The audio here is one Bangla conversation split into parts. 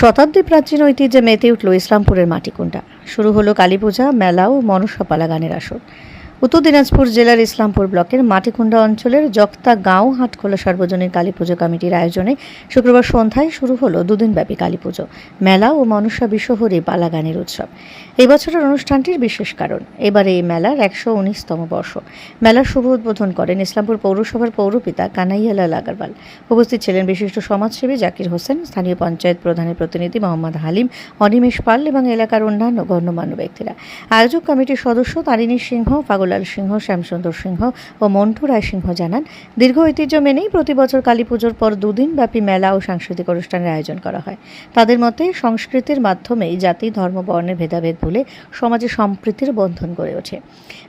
শতাব্দী প্রাচীন ঐতিহ্যে মেতে উঠল ইসলামপুরের মাটিকুণ্ডা শুরু হলো কালীপূজা, মেলা ও মনসাপালা গানের আসর। উত্তর দিনাজপুর জেলার ইসলামপুর ব্লকের মাটিকুণ্ডা অঞ্চলের জক্তা গাঁও হাটখোলা সার্বজনীন কালী পুজো কমিটির আয়োজনে শুক্রবার সন্ধ্যায় শুরু হলো দুদিনব্যাপী কালী পুজো, মেলা ও মনসা বিশ্বহরী পালা গানের উৎসব এবছরের অনুষ্ঠানটির বিশেষ কারণ, এবারে এই মেলার একশো উনিশতম বর্ষ। মেলার শুভ উদ্বোধন করেন ইসলামপুর পৌরসভার পৌরপিতা কানাইয়ালাল আগারওয়াল। উপস্থিত ছিলেন বিশিষ্ট সমাজসেবী জাকির হোসেন, স্থানীয় পঞ্চায়েত প্রধানের প্রতিনিধি মোহাম্মদ হালিম, অনিমেষ পাল এবং এলাকার অন্যান্য গণ্যমান্য ব্যক্তিরা। আয়োজক কমিটির সদস্য তারিণী সিংহ পাগলাল সিংহ, শ্যামসুন্দর সিংহ ও মন্টু রায় সিংহ জানান, দীর্ঘ ঐতিহ্য মেনেই প্রতি বছর কালী পুজোর পর দুদিন ব্যাপী মেলা ও সাংস্কৃতিক অনুষ্ঠানের আয়োজন করা হয়। তাদের মতে, সংস্কৃতির মাধ্যমেই জাতি, ধর্ম, বর্ণের ভেদাভেদ ভুলে সমাজে সম্প্রীতির বন্ধন গড়ে ওঠে।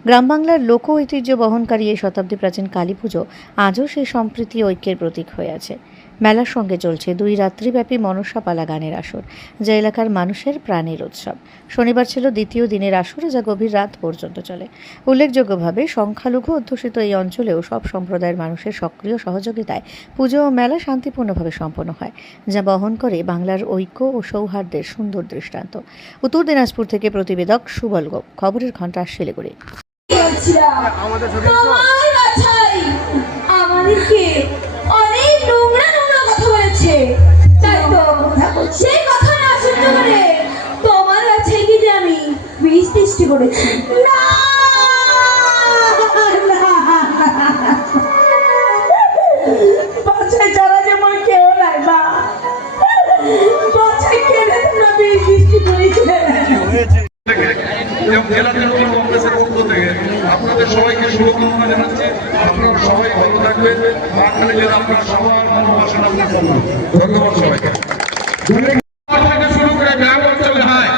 গ্রাম বাংলার লোক ঐতিহ্য বহনকারী এই শতাব্দী প্রাচীন কালী পুজো আজও সেই সম্প্রীতি ঐক্যের প্রতীক হয়ে আছে। মেলার সঙ্গে চলছে দুই রাত্রিব্যাপী মনসা পালা গানের আসর যা এলাকার মানুষের প্রাণের উৎসব। শনিবার ছিল দ্বিতীয় দিনের আসর যা গভীর রাত পর্যন্ত চলে। উল্লেখযোগ্যভাবে সংখ্যালঘু অধ্যুষিত এই অঞ্চলেও সব সম্প্রদায়ের মানুষের সক্রিয় সহযোগিতায় পুজো ও মেলা শান্তিপূর্ণভাবে সম্পন্ন হয় যা বহন করে বাংলার ঐক্য ও সৌহার্দ্যের সুন্দর দৃষ্টান্ত। উত্তর দিনাজপুর থেকে প্রতিবেদক সুবল গোপ। খবরের ঘণ্টা শিলিগুড়ি। আমাদের আমাদেরকে অনেক নোংরা জেলা তৃণমূল কংগ্রেসের আপনাদের সবাইকে সবাই ভালো ধন্যবাদ সবাইকে থেকে শুরু করে গ্রাম অঞ্চলে হয়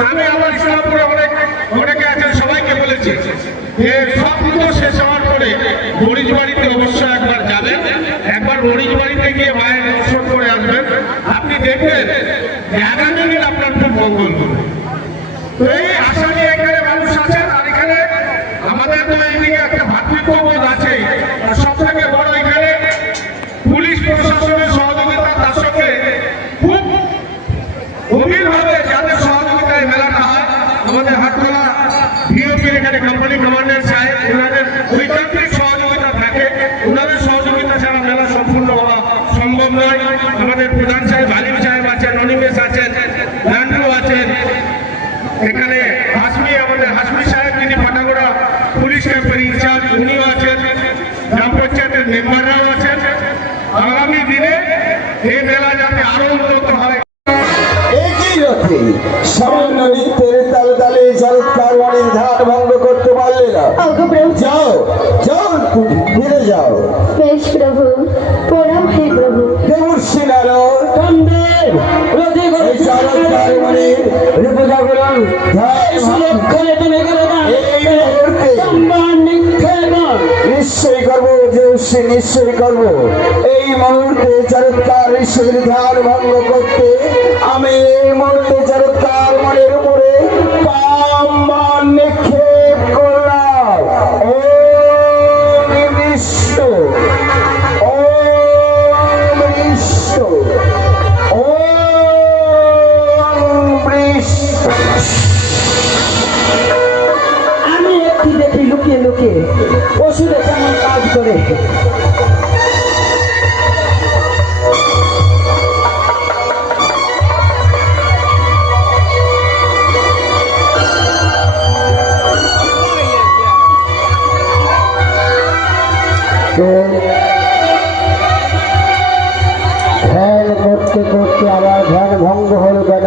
আমি আমার ইসলামপুরে অনেক অনেকে আছেন সবাইকে বলেছি যে সব পুজো শেষ হওয়ার পরে মরিচ বাড়িতে অবশ্যই একবার যাবেন। একবার মরিচ বাড়িতে গিয়ে মায়ের দর্শন করে আসবেন। আপনি দেখবেন আগামী দিন আপনার খুব মঙ্গল এই আশা নিয়ে এখানে মানুষ আছেন। আর এখানে আমাদের তো এইদিকে একটা ভাতৃত্ববোধ আছে। সব থেকে বড় এখানে পুলিশ প্রশাসনের সহযোগিতা, তার সঙ্গে খুব গভীরভাবে যাদের সহযোগিতায় মেলাটা হয়, আমাদের হাটখোলা ডিওপির এখানে কোম্পানি কমান্ডার সাহেব ওনাদের ঐকান্তিক সহযোগিতা থাকে ওনাদের সহযোগিতা ছাড়া মেলা সম্পূর্ণ হওয়া সম্ভব নয় আমাদের প্রধান সাহেব আলিম সাহেব আছেন অনিমেষ আছেন নান্ডু আছেন এখানে হাসমি আমাদের হাসমি সাহেব যিনি পাটাগোড়া পুলিশ ক্যাম্পের ইনচার্জ উনিও আছেন গ্রাম পঞ্চায়েতের মেম্বাররাও আছেন। আগামী দিনে এই মেলা যাতে আরও উন্নত হয়। সামান্য নৃত্যের তালে তালে চরৎকার বাণীর ধার ভঙ্গ করতে পারলে না। যাও যাও ফিরে যাও। বেশ প্রভু প্রণাম হে প্রভু। দেবর্ষী নারদ কান্দের প্রতি এই চরৎকার বাণীর পূজা ধার সুলক্ষণে তুমি করে মুহূর্তে করব যে সে করব। এই মুহূর্তে চরৎকার ঈশ্বরের ধ্যান ভঙ্গ করতে করে তো ধ্যান করতে করতে আবার ধ্যান ভঙ্গ হলো কেন?